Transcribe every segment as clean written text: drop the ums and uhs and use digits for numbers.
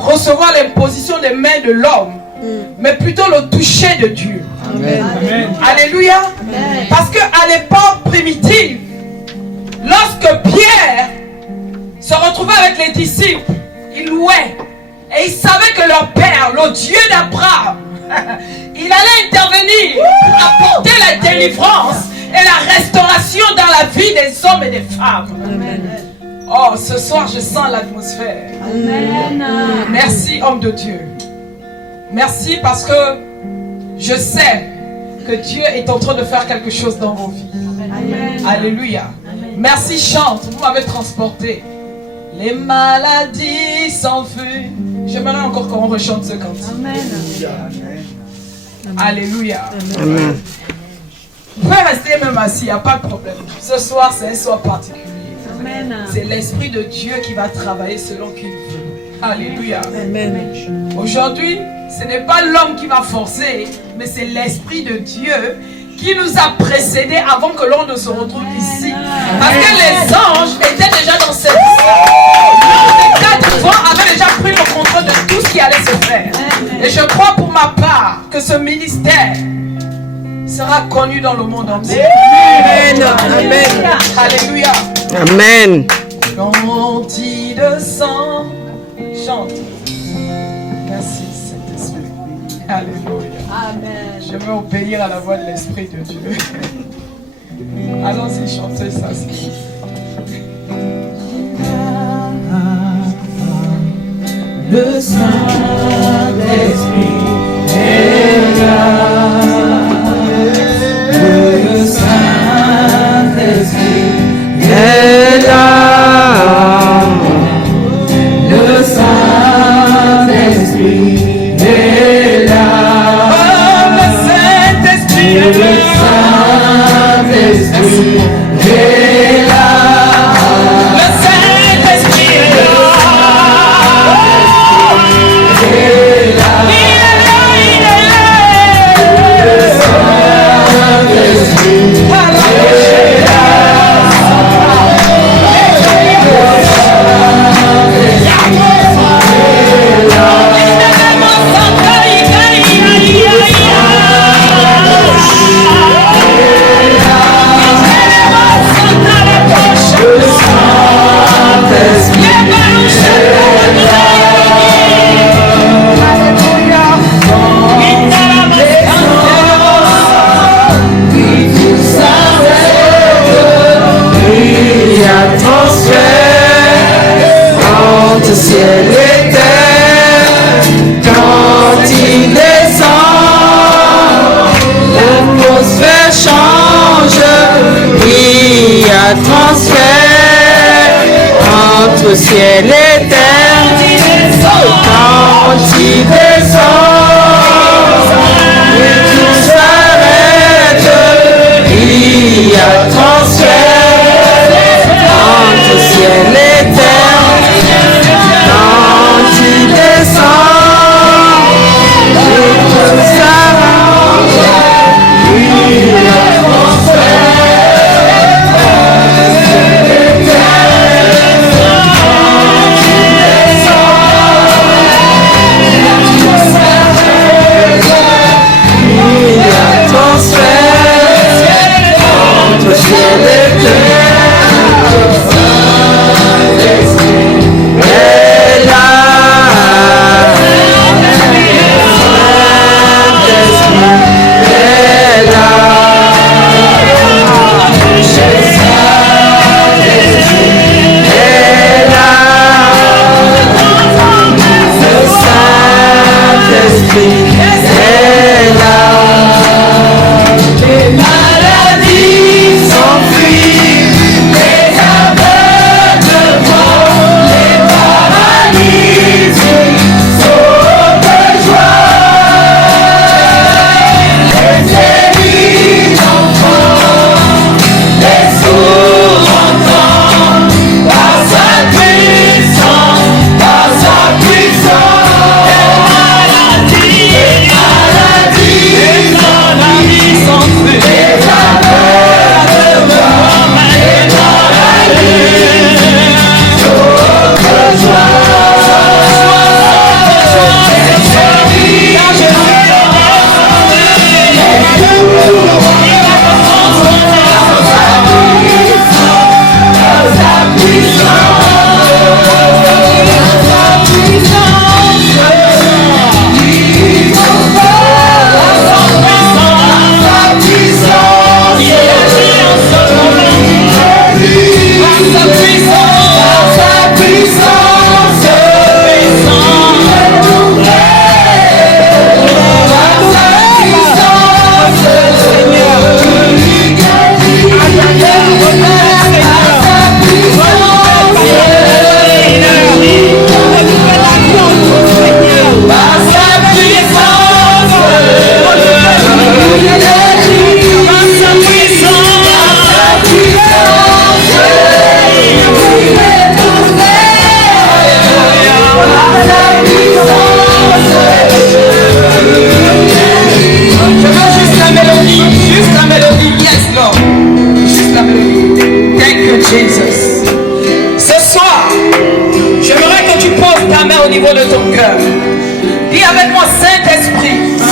recevoir l'imposition des mains de l'homme, mais plutôt le toucher de Dieu. Amen. Amen. Alléluia. Amen. Parce qu'à l'époque primitive, lorsque Pierre se retrouvait avec les disciples, il louait et il savait que leur Père, le Dieu d'Abraham, il allait intervenir pour apporter la délivrance et la restauration dans la vie des hommes et des femmes. Amen. Oh, ce soir je sens l'atmosphère. Amen. Merci, homme de Dieu. Merci parce que je sais que Dieu est en train de faire quelque chose dans vos vies. Amen. Alléluia. Amen. Merci, chante, vous m'avez transporté. Les maladies s'enfuient. J'aimerais encore qu'on rechante ce cantique. Amen. Alléluia. Amen. Vous pouvez rester même assis, il n'y a pas de problème. Ce soir, c'est un soir particulier. C'est l'Esprit de Dieu qui va travailler selon qu'il veut. Alléluia. Amen. Aujourd'hui, ce n'est pas l'homme qui va forcer, mais c'est l'Esprit de Dieu qui nous a précédés avant que l'on ne se retrouve ici. Parce que les anges étaient déjà dans cette vie. Les 4 vents avaient déjà pris le contrôle de tout ce qui allait se faire. Et je crois pour ma part que ce ministère sera connu dans le monde entier. Amen. Amen. Alléluia. Amen. Quand il descend, chante. Merci Saint-Esprit. Alléluia. Amen. Je veux obéir à la voix de l'Esprit de Dieu. Allons-y, chantez ça. Le Saint-Esprit est là. Le Saint-Esprit est là. Le Saint-Esprit est là. Le Saint-Esprit est là. Le Saint-Esprit est là. Le Saint-Esprit est là. Ciel et terre, quand il descend, l'atmosphère change, il y a transfert entre ciel et terre, quand il descend, et tout s'arrête, il y a transfert entre ciel et terre.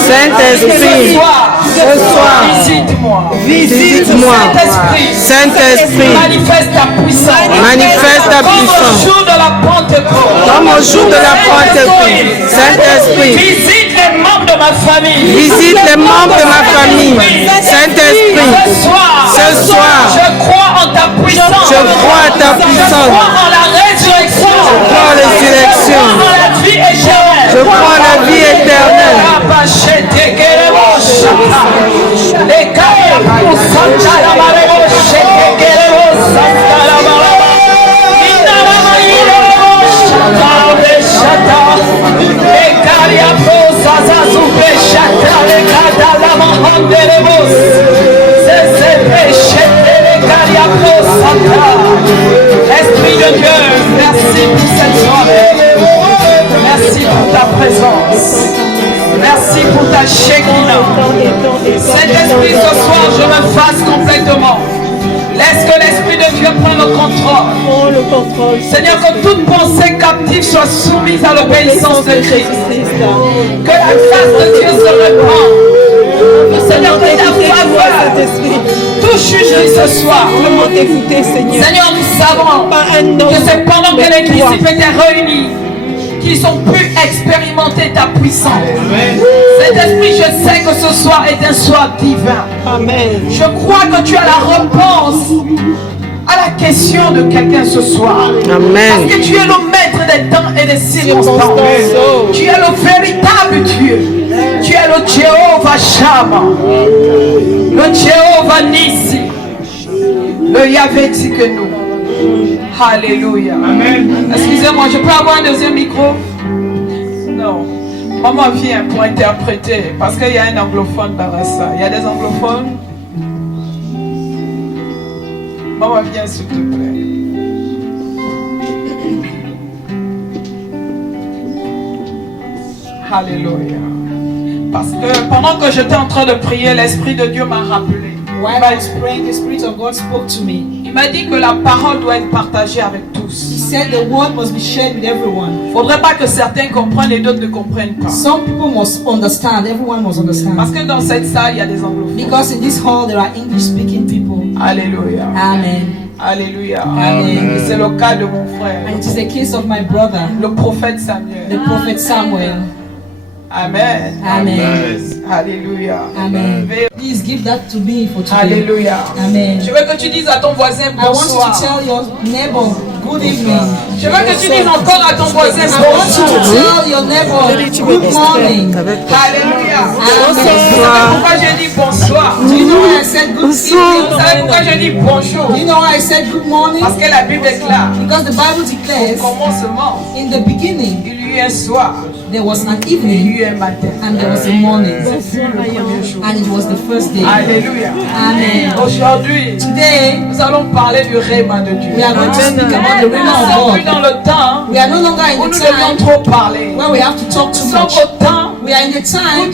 Saint-Esprit, ce soir, visite-moi. Saint-Esprit, manifeste ta puissance. Comme au jour de la Pentecôte. Saint-Esprit, visite les membres de ma famille. Saint-Esprit, ce soir, je crois en ta puissance. Je crois en la résurrection. Je crois en la vie éternelle. Je crois en la vie éternelle. Esprit de Dieu, merci pour cette soirée. Merci pour ta présence. Merci pour ta Shekinah. Saint-Esprit, ce soir, je me fasse complètement. Laisse que l'Esprit de Dieu prenne le contrôle. Seigneur, que toute pensée captive soit soumise à l'obéissance de Christ. Que la grâce de Dieu se répande. Seigneur, que ta faveur touche Jésus ce soir. Seigneur, nous savons que c'est pendant que les disciples étaient réunis qu'ils ont pu expérimenter ta puissance. Saint-Esprit, je sais que ce soir est un soir divin. Amen. Je crois que tu as la réponse à la question de quelqu'un ce soir. Amen. Parce que tu es le maître des temps et des circonstances. Tu es le véritable Dieu. Tu es le Jéhovah Shammah, le Jéhovah Nissi, le Yahvé Tsidkenu. Alléluia. Amen. Excusez-moi, je peux avoir un deuxième micro? Non. Maman vient pour interpréter parce qu'il y a un anglophone dans la salle. Il y a des anglophones? Maman viens s'il te plaît. Alléluia. Parce que pendant que j'étais en train de prier, l'Esprit de Dieu m'a rappelé. While I was praying, the Spirit of God spoke to me. Il m'a dit que la parole doit être partagée avec tous. He said the word must be shared with everyone. Il ne faudrait pas que certains comprennent et d'autres ne comprennent pas. Some people must understand, everyone must understand. Parce que dans cette salle, il y a des anglophones. Because in this hall there are English speaking people. Alléluia. Amen. Alléluia. Amen. Et c'est le cas de mon frère. And it is the case of my brother, le prophète Samuel. The prophet Samuel. Amen. Amen. Alléluia. Amen. Please give that to me for today. Alléluia. Amen. Je veux que tu dises à ton voisin bonsoir. I want you to tell your neighbor good evening. Je veux que tu dises encore à ton voisin bonsoir. I want you to tell your neighbor good morning. Alléluia. Amen. Vous savez pourquoi j'ai dit bonsoir? Do you know why I said good evening? Vous savez pourquoi j'ai dit bonjour? Do you know why I said good morning? Parce que la Bible déclare. Because the Bible declares. Au commencement. In the beginning. Il y eut un soir. There was an evening and there was a morning, and it was the first day. Alléluia. Amen. Aujourd'hui, today, nous allons parler du rhéma de Dieu. We are going to speak about the rhéma of God. Dans le temps we are no longer in the time trop parler. Where we have to talk too much. We are in the time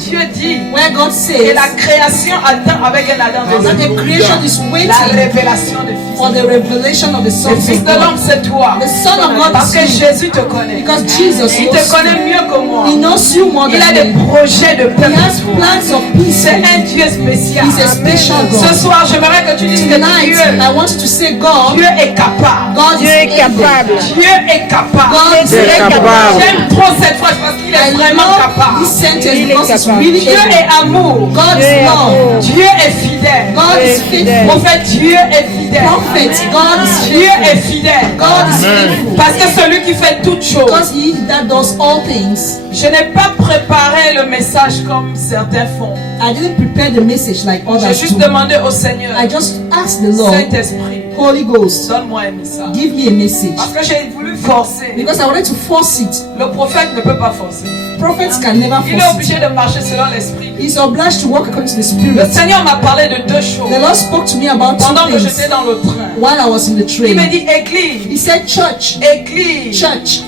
where God says que la création attend avec un Adam that the creation is waiting la révélation de for the revelation of the Son of God. Le Fils de l'homme, c'est toi. The Son of God parce que Jésus te connaît. Because Jesus il te connaît mieux que moi. He knows you more than il a des projets de paix. He has plans of peace. C'est un Dieu spécial. He's a special God. Ce soir, j'aimerais que tu dises que Dieu, I want you to say God. Dieu est capable. God Dieu est capable. Dieu est capable. God is capable. J'aime trop cette phrase parce qu'il est vraiment capable. This sentence because it's really Dieu est amour. God is love. Dieu est fidèle. God is faithful. Prophète, Dieu est fidèle. Prophet, God is faithful. Dieu est fidèle. God is faithful. Parce que celui qui fait toutes choses. Because he that does all things. Je n'ai pas préparé le message comme certains font. I didn't prepare the message like others do. J'ai juste demandé au Seigneur. I just asked the Lord. Saint-Esprit. Holy Ghost. Donne-moi un message. Give me a message. Parce que j'ai voulu forcer. Because I wanted to force it. Le prophète ne peut pas forcer. Prophets can never force it. Il est obligé de marcher selon l'esprit. He's obliged to walk according to the Spirit. Le Seigneur m'a parlé de deux choses. The Lord spoke to me about two pendant que things. j'étais dans le train. While I was in the train. Il m'a dit église. He said church. Église. Church.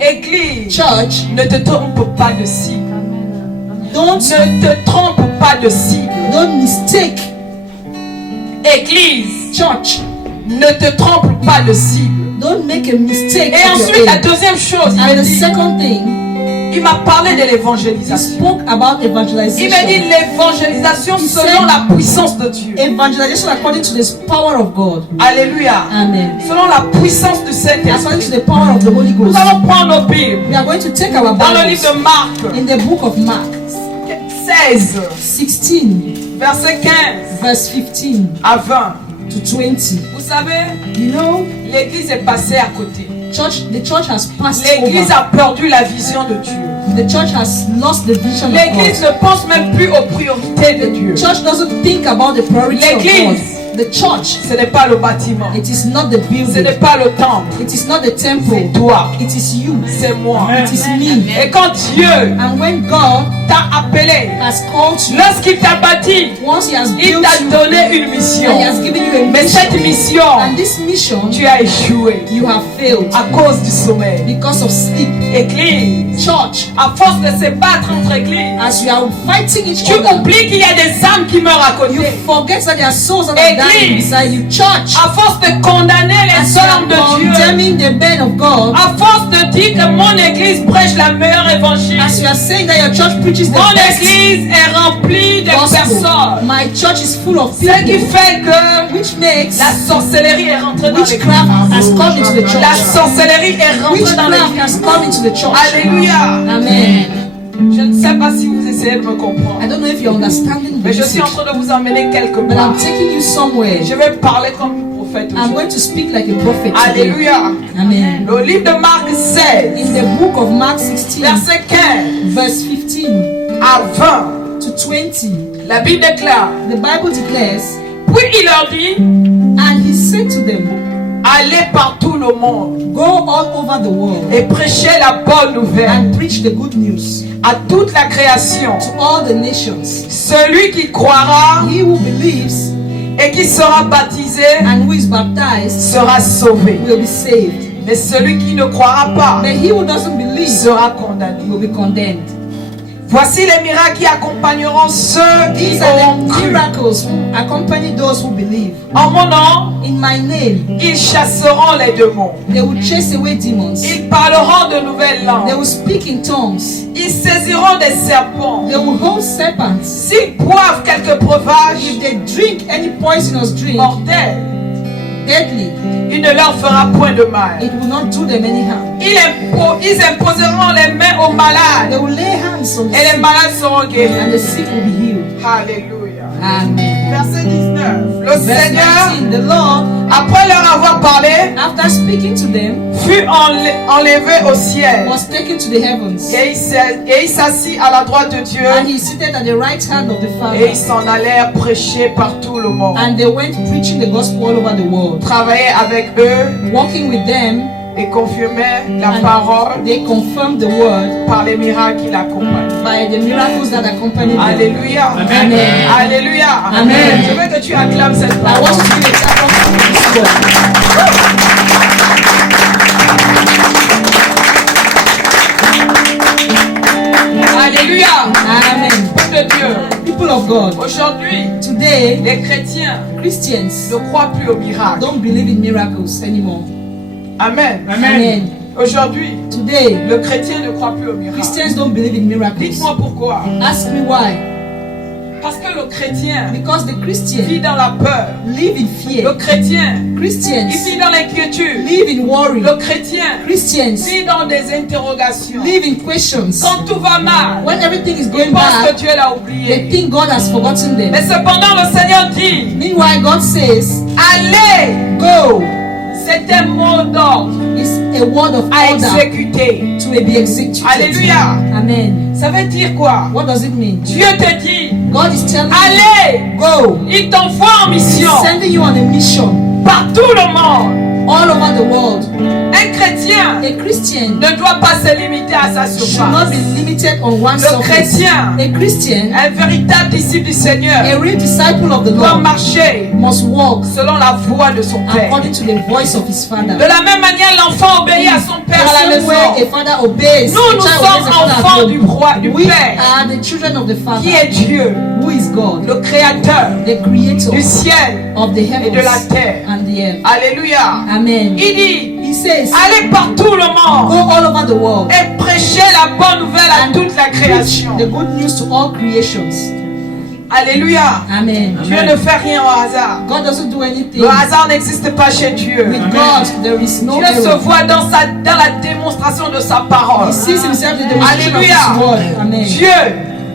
Église. Church. Ne te trompe pas de cible. Don't. Ne te trompe pas de cible. Don't mistake. Église. Church. Ne te trompe pas de cible. Don't make a mistake. Et ensuite la deuxième chose. And the second thing. Il m'a parlé de He l'évangélisation. spoke about Il m'a dit evangelization. l'évangélisation selon la puissance de Dieu. Evangelization according to the power of God. Alléluia. Amen. Selon la puissance du According to Saint-Esprit. the power of the Holy Nous Ghost. allons prendre nos Bibles We are going to take our dans le Bibles livre de Marc in the book of Mark 16, 16, verset 15 verse 15 à 20. to 20. Vous savez, You know, l'église est passée à côté. the church has passed L'église over. a perdu la vision de Dieu. The church has lost the vision of L'église God. ne pense même plus aux priorités de Dieu. Church doesn't think about the priority of God. L'église. The church, Ce n'est pas le bâtiment. it is not the Ce building. n'est pas le temple. It is not the C'est temple. toi. It is you. C'est moi. It is me. Et quand Dieu And when God t'a appelé, has called you, lorsqu'il t'a bâti, once He has il built t'a you, donné une mission. and He has given you a Mais cette mission, mission, and this mission, tu as échoué you have failed à cause du sommeil. because of sleep. Église, Church, à force de se battre entre églises, as you are fighting each tu other, oublies qu'il y a des âmes qui meurent à you côté. forget that there are souls that are dying Église. beside you. Church, À force de condamner as les you hommes de are Dieu, condemning the men of God, à force de dire que mon église prêche la meilleure évangile, as you are saying that your church preaches the mon best église est remplie de gospel, personnes. my church is full of Ce qui people, fait que which makes la sorcellerie est rentrée dans l'église. witchcraft has come into the La church. sorcellerie est rentrée dans Witchcraft l'église. has come into the church. Alléluia. Amen. Je ne sais pas si vous essayez de me I comprendre, don't know if you're understanding the mais je suis en message, train de vous emmener quelque but part. I'm taking you somewhere. Je vais parler comme prophète I'm aujourd'hui. going to speak like a prophet today. Alléluia. Amen. Le livre de Marc 16, In the book of Mark 16, verset 15 verse 15 à 20, to 20, la Bible déclare: the Bible declares, puis il leur dit, and he said to them, allez par tout le monde go all over the world et prêchez la bonne nouvelle and preach the good news à toute la création. to all the nations. Celui qui croira He who believes et qui sera baptisé and who is baptized sera sauvé. will be saved. Mais celui qui ne croira pas But he who doesn't believe sera condamné. will be condemned. Voici les miracles qui accompagneront ceux qui These are auront the cru. miracles who accompany those who believe. En mon nom, In my name, ils chasseront les démons. they will chase away demons. Ils parleront de nouvelles They langues. will speak in tongues. Ils saisiront des serpents. They will hold serpents. S'ils boivent quelques breuvages If they drink any poisonous drink, mortels, deadly, il ne leur fera point de mal. it will not do them any harm. Ils imposeront les mains aux malades They will lay hands on the et les sick, malades seront guéris. and the sick will be healed. Alléluia. Amen. Verset 19. Le Verse Seigneur, 19, the Lord, après leur avoir parlé, after speaking to them, fut enlevé au ciel. was taken to the heavens, Et il s'assit à la droite de Dieu. and he seated at the right hand of the Et ils Father. s'en allèrent prêcher par tout le monde. And they went preaching the gospel all over the world, Travaillaient avec eux walking with them, et confirmaient la and parole they confirmed the word par les miracles qui l'accompagnent. by the miracles that accompanied them. Alléluia. Amen. Alléluia. Amen. Je veux que tu acclames cette I parole. want to give a clap for this word. Alléluia. Amen. Peuple de Dieu. People of God, Aujourd'hui, today les chrétiens Christians ne croient plus aux miracles. don't believe in miracles anymore. Amen. Amen. Aujourd'hui, Today, le chrétien ne croit plus aux miracles. Christians don't believe in miracles. Dites-moi pourquoi. Ask me why. Parce que le chrétien Because the Christian vit dans la peur. live in Le fear. chrétien, il Christians vit dans l'inquiétude. live in worry. Le chrétien Christians vit dans des interrogations. live in questions. Quand tout va mal, When everything is il going pense que bad, Dieu l'a they oublié. think God has forgotten Mais them. cependant, le Seigneur dit, Meanwhile, God says, allez, go. c'est un mot d'ordre It's a word of à order exécuter. to be executed. Alléluia. Amen. Ça veut dire quoi? What does it mean? Dieu te dit, God is telling you, allez, go. il t'envoie en He's mission sending you on a mission par tout le monde. all over the world. Un chrétien A Christian ne doit pas se limiter à sa should not surface. be limited on one Le surface. chrétien, A Christian, un véritable disciple du a Seigneur, real disciple of the doit Lord, marcher must walk selon la voix de son Père. according to the voice of his father. De la même manière, l'enfant obéit à son Père à la The same way maison. a father obeys, Nous, a nous child sommes obeys a father at enfants home. du roi, du We Père, are the children of the Father, qui est Dieu, who is God, le Créateur the creator du ciel of the et de la heavens terre. and the earth. Alléluia. Amen. Il dit, He says, allez par tout le monde go all over the world et prêchez la bonne nouvelle à toute la preach création. the good news to all creations. Alléluia. Amen. Dieu ne fait rien au hasard. God doesn't do anything. Le hasard n'existe pas chez Dieu. With God, there is no Dieu se error. voit dans la démonstration de sa parole. He sees himself in the demonstration of Alléluia. his word. Amen. Dieu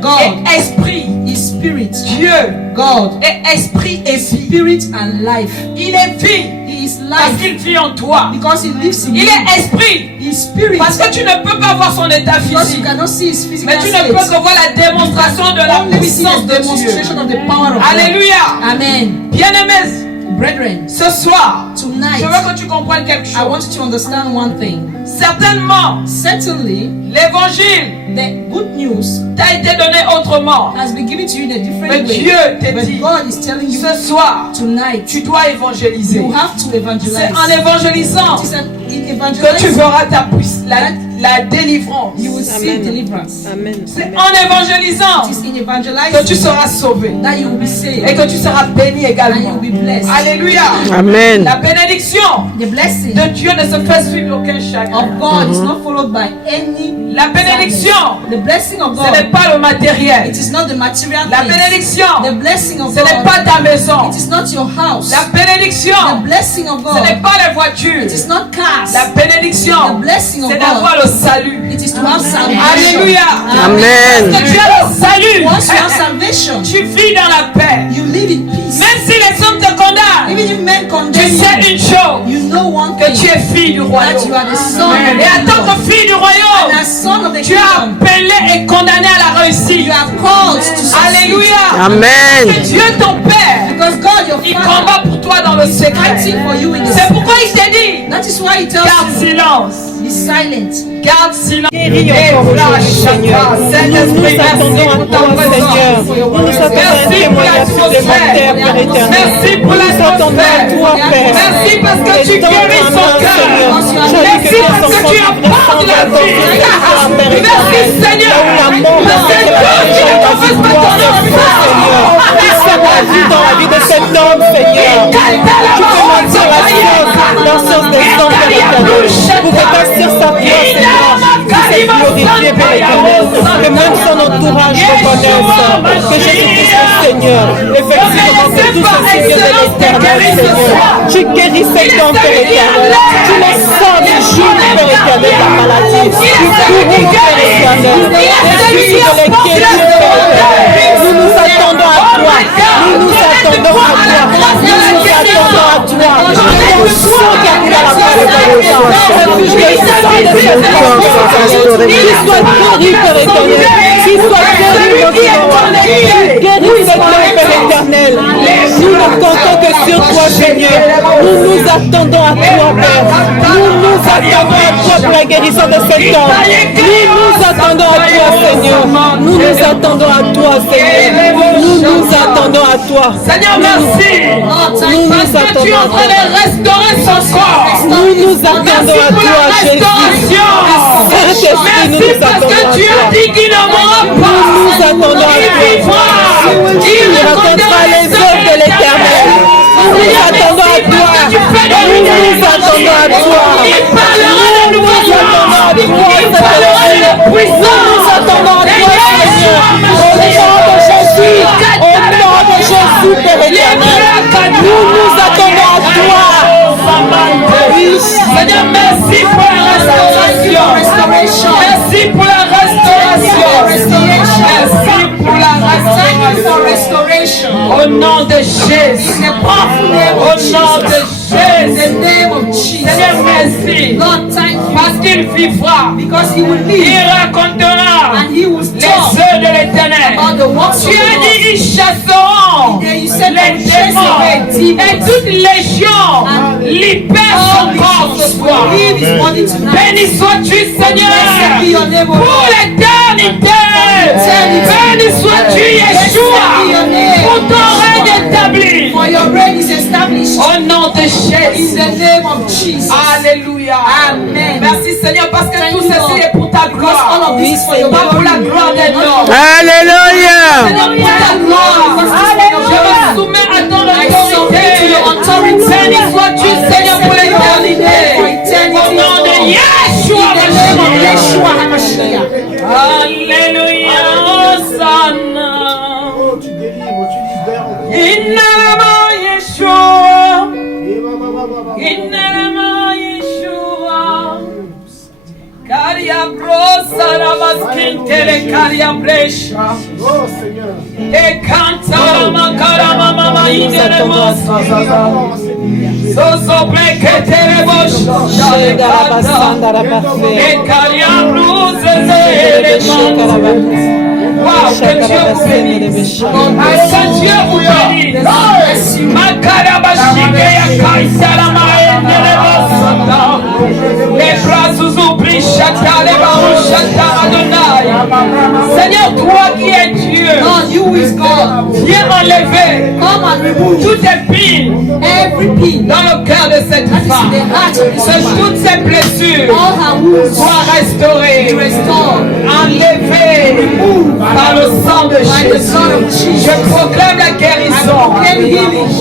God est esprit. is spirit. Dieu God est esprit et vie. spirit and life. Il est vie He is parce life qu'il vit en toi. because he lives in Il you. est esprit He is spirit parce que tu ne peux pas voir son état because you physique. cannot see his physical Mais tu ne state. peux que voir la démonstration de la Only see puissance the de Dieu. demonstration of the power of Alléluia. God. Amen. Bien-aimés, Brethren, ce soir, tonight je veux que tu comprennes quelque I want chose. you to understand one thing. Certainement, Certainly, l'évangile the good news t'a été donné autrement. has been given to you in a Mais different way. Dieu t'a But dit, God is telling you ce soir, tonight, tu dois évangéliser. you have to C'est evangelize. en évangélisant It is in que tu evangelizing verras la délivrance. you will see deliverance. C'est en évangélisant It is in que tu evangelizing seras sauvé that you will be et saved que tu seras béni and you également. will be blessed. Alléluia. Amen. La bénédiction The blessing de Dieu ne se fait suivre aucun chacun. of God is not followed by any La bénédiction, sadness. The blessing of ce n'est God, pas le matériel. it is not the material La things. bénédiction, The blessing of ce n'est God, pas ta maison. it is not your house. La bénédiction, The blessing of ce n'est God, pas les voitures. it is not cars. La bénédiction, The blessing of c'est d'avoir God, le salut. it is to have salvation. Alléluia. Amen. Parce que tu as le salut. Once you have salvation, Tu vis dans la paix. you live in peace. Même si les hommes te condamnent, Even if men tu condemn sais you, une chose, you know one que tu thing, es fille du that you royaume. are the son of Et en the tant kingdom. que fille du And royaume, as son of the tu es kingdom, appelé et condamné à la réussite. you are called to succeed. Alléluia. Amen. Dieu ton Père, Because God, your il Father, combat pour toi dans le secret. fighting for you in the C'est secret. pourquoi il t'a dit, That is why he tells garde you, silence. be silent. Garde silence. Guéris encore aujourd'hui, Seigneur. Nous nous attendons à toi, Seigneur. Nous nous attendons à un témoignage supplémentaire, Père éternel. Merci pour Nous nous attendons à toi, Père. Merci parce que tu Et dans guéris ta son main, cœur. Seigneur. J'ai dit que Merci tes parce que enfants tu vivent apportes la dans vie. ce territoire, Père Merci éternel. Seigneur. Là où la mort Parce que était la Dieu qui ne fasse pas ton enfant. Seigneur. Tu sais ta vie dans la vie de cet homme, Seigneur. Tu peux mentir la science des hommes, Père éternel. Pour rétablir sa foi, Seigneur. Tu sais glorifier, Père éternel. Que même son entourage reconnaisse que Jésus-Christ est Seigneur. Effectivement, que tout ceci vient de l'éternel, Seigneur. Tu guéris cet homme, Père éternel. Tu le sens du jour, Père éternel, la maladie. Du courroux, Père éternel. Esprit de les guérir, Père éternel. Nous nous attendons à toi. Nous nous attendons à toi. Nous nous attendons à toi. Ton sang qui a coulé à la croix de Golgotha. Refuge le sang de cet homme, Père éternel. Qu'il soit guéri, Père éternel. Qu'il soit guéri, mon Dieu. Guéris cet homme, Père éternel. Nous ne comptons que sur toi, Seigneur. Nous nous attendons à toi, Père. Nous nous attendons à toi pour la guérison de cet homme. Nous nous attendons à toi, Seigneur. Nous nous attendons à toi, Seigneur. Nous nous attendons à toi. Seigneur, merci. Nous nous Parce que tu es en attendons train à toi. de restaurer son corps. Nous nous attendons à Merci pour toi, la Jésus. restauration. Saint-Esprit, nous Merci nous parce attendons que à tu toi. as dit qu'il ne mourra pas. Nous nous attendons à Il toi. vivra. Il racontera les œuvres de l'Éternel. Nous nous attendons à toi. Nous nous attendons à toi. Il parlera de Nous nous attendons à toi, Il parlera de Saint-Esprit. Nous nous attendons à toi, Seigneur. Au nom de Jésus. Au nom de Jésus, Père éternel. Nous nous attendons à toi. Oui, Seigneur, merci pour la restauration. Merci pour la restauration. Merci pour la restauration. Au nom de Jésus. Au nom de Jésus. Seigneur, merci. Parce qu'il vivra. Il racontera les œuvres de l'Éternel. Tu as dit, ils chasseront les démons et toute légion libère son corps ce soir. Béni sois-tu, Seigneur, pour l'éternité. Béni sois-tu, Yeshua, pour ton règne établi. Au nom de Jésus. Alléluia. Amen. Merci, Seigneur, parce que tout ceci est pour ta gloire. Oui, Pas pour la gloire des hommes. Alléluia. Seigneur, pour ta gloire. Je me soumets à ton autorité. Béni sois-tu, Seigneur, pour l'éternité. Yeshua HaMashiach. Alléluia, Hosanna. Oh, tu délivres, tu libères. Inama Yeshua. Inama Yeshua. Karia brosa rabaskintele karia bresha. Oh Seigneur. E canta makara mama indere mosa. Soso breke terebosh. E karia bruze zere mosa. Wow, que Dieu vous bénisse. Que Dieu vous bénisse. Makara bashige ya kaisara maendere mosa. Les bras sous oubli chata les barons chata Adonai. Seigneur, toi qui es Dieu, God, you is God. viens enlever Come and remove toutes les pines every pin dans le cœur de cette that is in femme. the heart of this Que woman. toutes ces blessures All her wounds soient restaurées, restored enlevées par le sang de by the Jésus. blood of Jesus. Je proclame la guérison.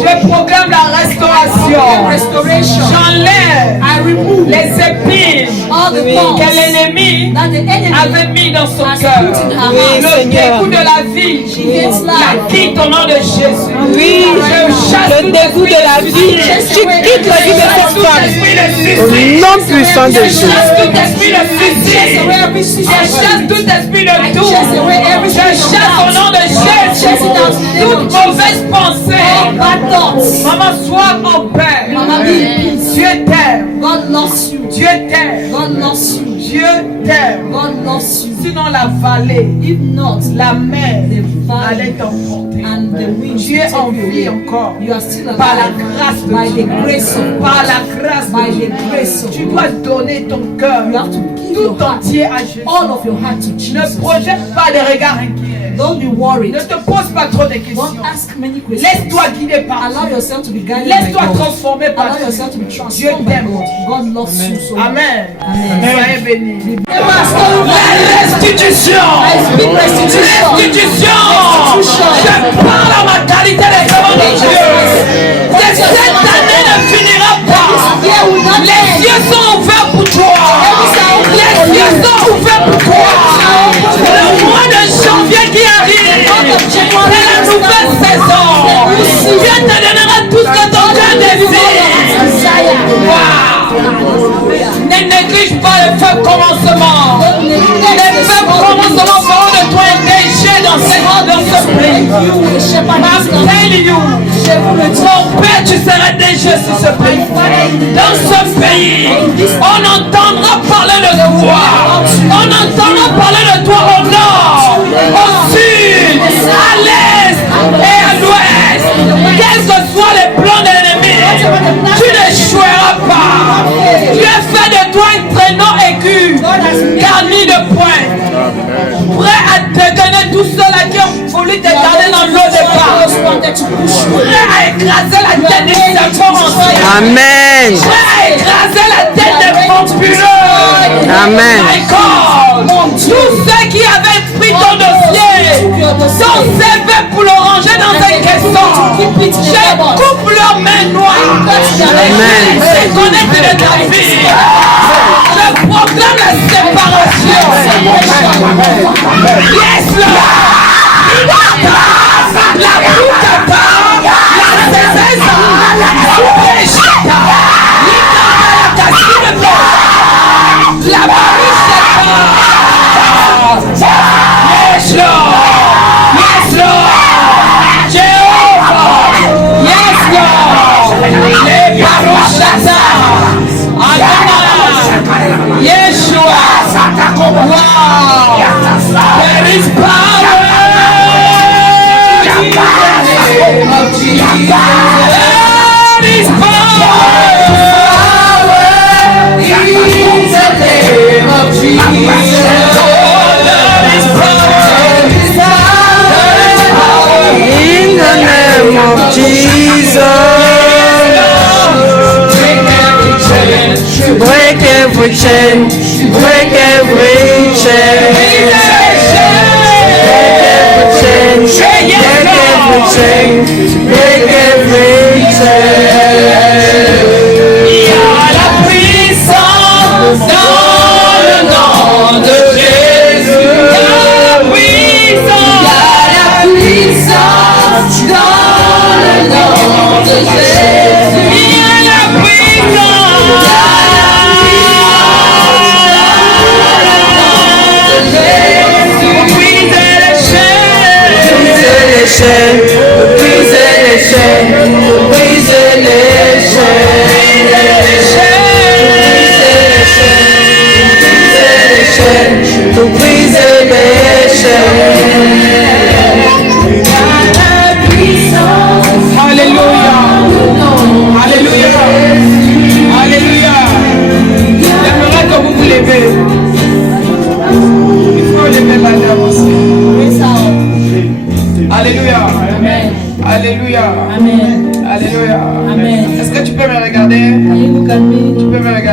Je proclame la restauration. Restoration. J'enlève I remove les épines all the thorns que l'ennemi that the enemy avait mis dans son has cœur. put in her Oui, heart. Le Seigneur. dégoût de la vie, Against la life. quitte au nom de Jésus. Oui, Je chasse le dégoût de la vie. Tu quittes la vie de cette tout femme. esprit de Au suicide. nom puissant de Je Jésus. chasse tout esprit de Chase suicide. away every Je chasse suicide. tout esprit de I doute. chase away every Je spirit of chasse au doubt. nom de Chase it Jésus. out in the name of Toute Jesus. mauvaise pensée. All bad thoughts. Maman, sois en paix. Mama, be in peace. Dieu t'aime. God loves you. Dieu t'aime. God loves you. Dieu t'aime. God loves you. Sinon la vallée, If not, la mer the allait valley t'emporter. and the wind Tu es en vie encore. you are still Par la alive grâce de by Dieu. the grace of Par la grâce by de Dieu. the grace of Tu God. dois donner ton cœur You have to give tout your heart, entier à Jésus. all of your heart to Ne Jesus. projette pas de regards inquiets. Don't be worried. Ne te pose pas trop de Don't questions. ask many questions. Laisse-toi guider par Allow Dieu. yourself to be guided by Laisse-toi God. transformer par Allow Dieu. yourself to be Dieu transformed by t'aime. God. God loves you so much. Amen. Amen. Soyez bénis. La Restitution. Restitution. Je parle en ma qualité de servant de Dieu. Que cette année ne finira pas. Les yeux sont ouverts pour toi. Les yeux sont ouverts pour toi. Le mois de janvier qui arrive, c'est la nouvelle saison. Dieu te donnera tout ce que ton cœur désire. Wow. Ne néglige pas le faible commencement. Les faibles commencements feront de toi un déchet dans ce pays. I'm telling you, ton père, tu seras déchet sur ce pays. Dans ce pays, on entendra parler de toi. On entendra parler de toi au nord, au sud, à l'est et à l'ouest. Quels que soient les plans de l'ennemi, tu n'échoueras pas. Dieu fait de toi un traîneau aigu, garni de points, prêt à te donner tous ceux-là qui ont voulu te garder dans l'eau de part, prêt à écraser la tête des serpents anciens, Amen. prêt à écraser la tête des pompuleux. Amen. My God, tous ceux qui avaient pris ton dossier, ton CV pour le ranger dans un caisson, je coupe leurs mains noires et Amen. je déconnecte de ta vie. Je proclame la séparation. Yes, Lord. La boukata, la césaisa, la soupéchata, la baruchata. Yes, Lord. Yes, Lord. Jehovah. Yes, Lord. Les baruchata. Adonai. Yeshua. Wow. There is power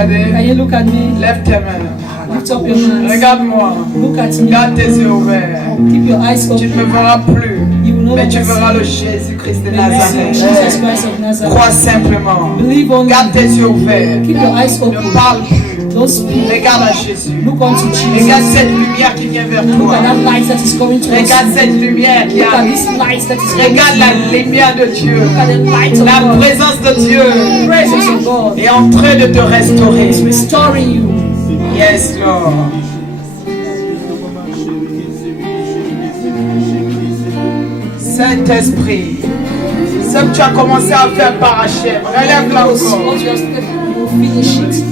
regarder? Can you look at me? Lève tes mains. Lift up your hands. Regarde-moi. Look at me. Garde tes yeux ouverts. Keep your eyes Tu ne me open. verras plus. You will no Mais longer tu verras le see Jésus-Christ de the mercy of Nazareth. Jesus Christ of Nazareth. Crois simplement. Believe only. Garde tes yeux ouverts. Keep your eyes Ne open. parle plus. Don't speak. Regarde à Jésus. Look unto Regarde Jesus. cette lumière qui vient vers Look toi. at that light that is coming to us. Regarde cette lumière qui Look at arrive. this light that is coming Regarde to la you. lumière de Dieu. Look at the light of La God. présence de Dieu The presence of God est en train de te restaurer. is restoring you. Yes, Lord. Saint-Esprit, ce que tu as commencé à faire par Hachem, relève-la What encore. you have started, you will finish it.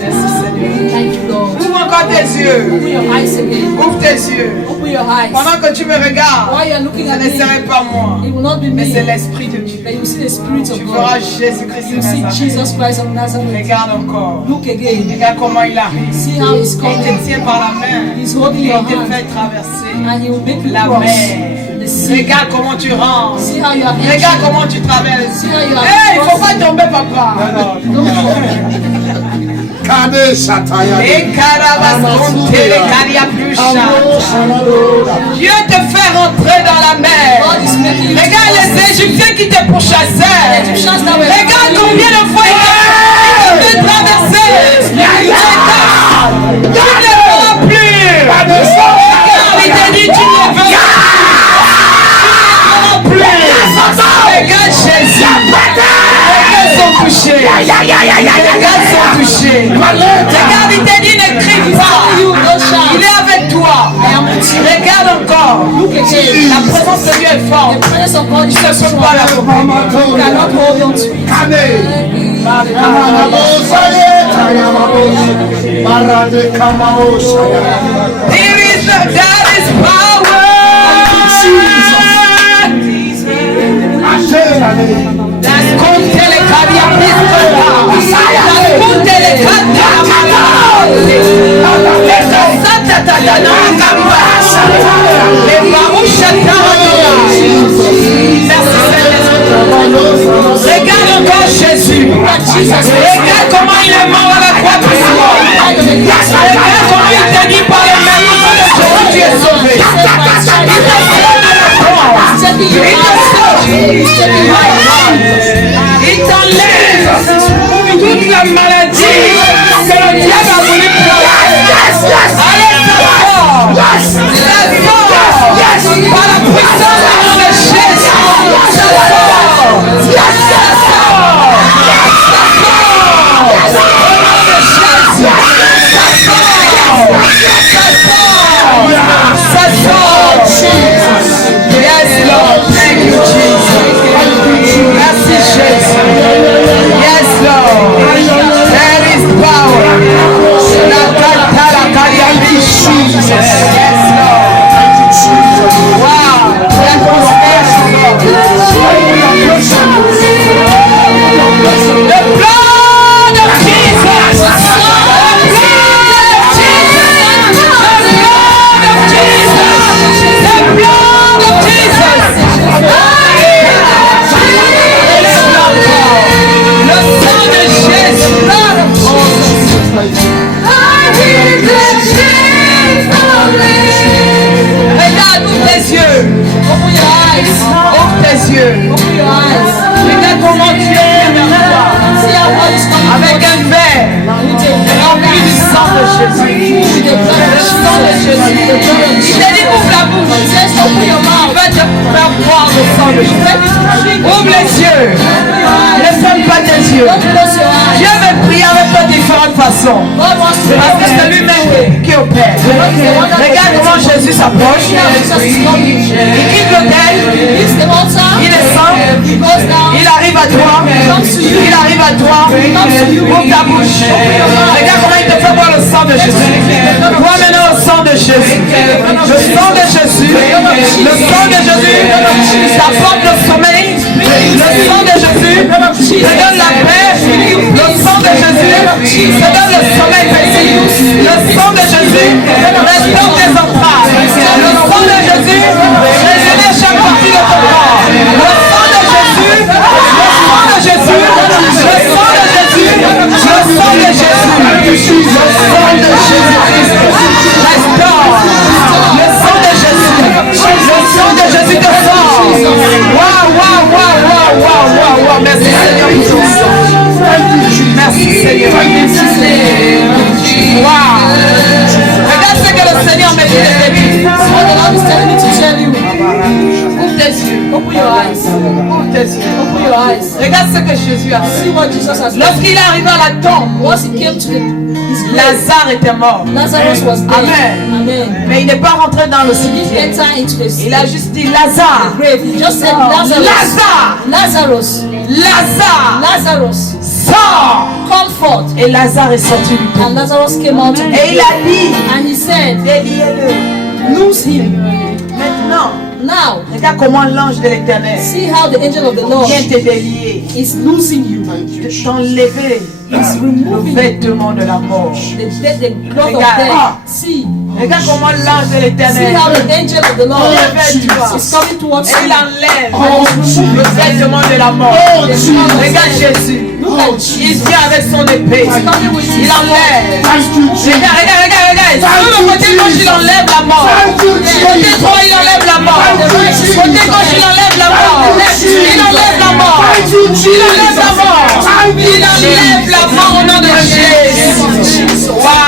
Merci Seigneur. Thank you, Lord. Ouvre encore tes yeux. Open your eyes again. Ouvre tes yeux. Open your eyes. Pendant que tu me regardes, While you are looking ce at ne me, serait pas moi, it will not be mais c'est me, l'Esprit de Dieu. but you see the Spirit of Tu verras God. Jésus-Christ de You see Nazareth. Jesus Christ of Nazareth. Regarde encore. Look again. Regarde comment il arrive. See how he's Il coming. te tient par la main. He's holding Et your il te hand. fait traverser And he will make you la cross mer. the sea. Regarde comment tu rentres. See how you are Regarde entering. comment tu traverses. See how you are Hey, il ne faut crossing. pas tomber, papa. Don't fall. Kade Shataya. Et carabasconte les cariaplucha. Dieu te fait rentrer dans la mer. God is making you Regarde les Égyptiens qui te pourchassaient. Egyptians that were Regarde combien de fois il te fait traverser. Tu ne verras plus. Regarde, il t'a dit tu ne verras plus. Regarde Jésus. Les gars sont touchés. Les gars sont touchés. Regarde, il t'a dit ne crie pas. you, don't shout. Il est avec toi. Regarde encore. Look again. La présence de Dieu est forte. The presence of God is so Tu ne strong. peux pas la comprendre. You cannot hold on to it. There is power. Ascolta le cariapiscola. Ascolta le cantamala. Santa Tadana Gamba. Le Baroucha Taradona. Merci Seigneur. Regarde encore Jésus. Regarde comment il est mort à la croix pour toi. Regarde comment il t'a dit par le même nom de Jésus, tu es sauvé. Il te sauve de la croix. Il t'enlève toute la maladie que le diable a voulu placer. Allez, ça sort. Par la puissance du nom de Jésus. Ça sort. Ça sort. Au nom de Jésus. Ça sort. Yes, Lord. Thank you, Jesus. Merci, Jésus. Yes, Lord. There is power. La katala kariabishi. Yes, Lord. Wow. The blood of Jesus. The blood of Jesus. The blood of Jesus. Le sang de Jésus. Regarde, ouvre tes yeux. Open your eyes. Ouvre tes yeux. Open your eyes. Regarde comment tu es vers toi. See how God is coming Avec un verre rempli du sang de Jésus. Le sang de Jésus. Il t'a dit ouvre la bouche. Il va te faire boire le sang de Jésus. Ouvre les yeux. Ne ferme pas tes yeux. Dieu veut prier avec toi de différentes façons. Parce que c'est lui-même qui opère. Regarde comment Jésus s'approche. Il quitte l'autel. Il descend. Il arrive à toi. Il arrive à toi. Ouvre ta bouche. Regarde comment il te fait boire le sang de Jésus. Bois maintenant le sang de Jésus. Le sang de Jésus. Le sang de Jésus t'apporte le sommeil. Le sang de Jésus te donne la paix. Le sang de Jésus te donne le sommeil paisible. Le sang de Jésus restaure tes entrailles. Le sang de Jésus régénère chaque partie de ton corps. Le sang de Jésus, le sang de Jésus, le sang Open your eyes. Ouvre tes yeux. Open your eyes. Regarde ce que Jésus a See fait. what Jesus has done. Lorsqu'il est arrivé à la tombe, Once he came to his grave, Lazare était mort. Lazarus was dead. Amen. Amen. Mais il n'est pas rentré dans le He didn't cimetière. enter into the Il a juste dit Lazare. grave. He just said Lazarus. Lazare. Lazarus. Lazare. Lazarus. Sors. Come forth. Et Lazare est sorti du tombe. And Lazarus came out. Et il a dit, And he said, déliez-le. loose him. Maintenant, Now, regarde comment l'ange de l'éternel see how the angel of the Lord vient te délier. is loosing you. T'enlever Is le removing vêtement de la mort. the cloth of Regarde. death. See. Regarde comment l'ange de See l'éternel how the angel of the Lord vient vers toi. is coming towards Et il you. enlève le vêtement de la mort. Regarde Jésus. Il vient avec son épée. Il enlève. Regarde. Sur le côté gauche, il enlève la mort. Côté droit, il enlève la mort. Côté gauche, il enlève la mort. Il enlève la mort. Il enlève la mort. Il enlève la mort au nom de Jésus. Wow.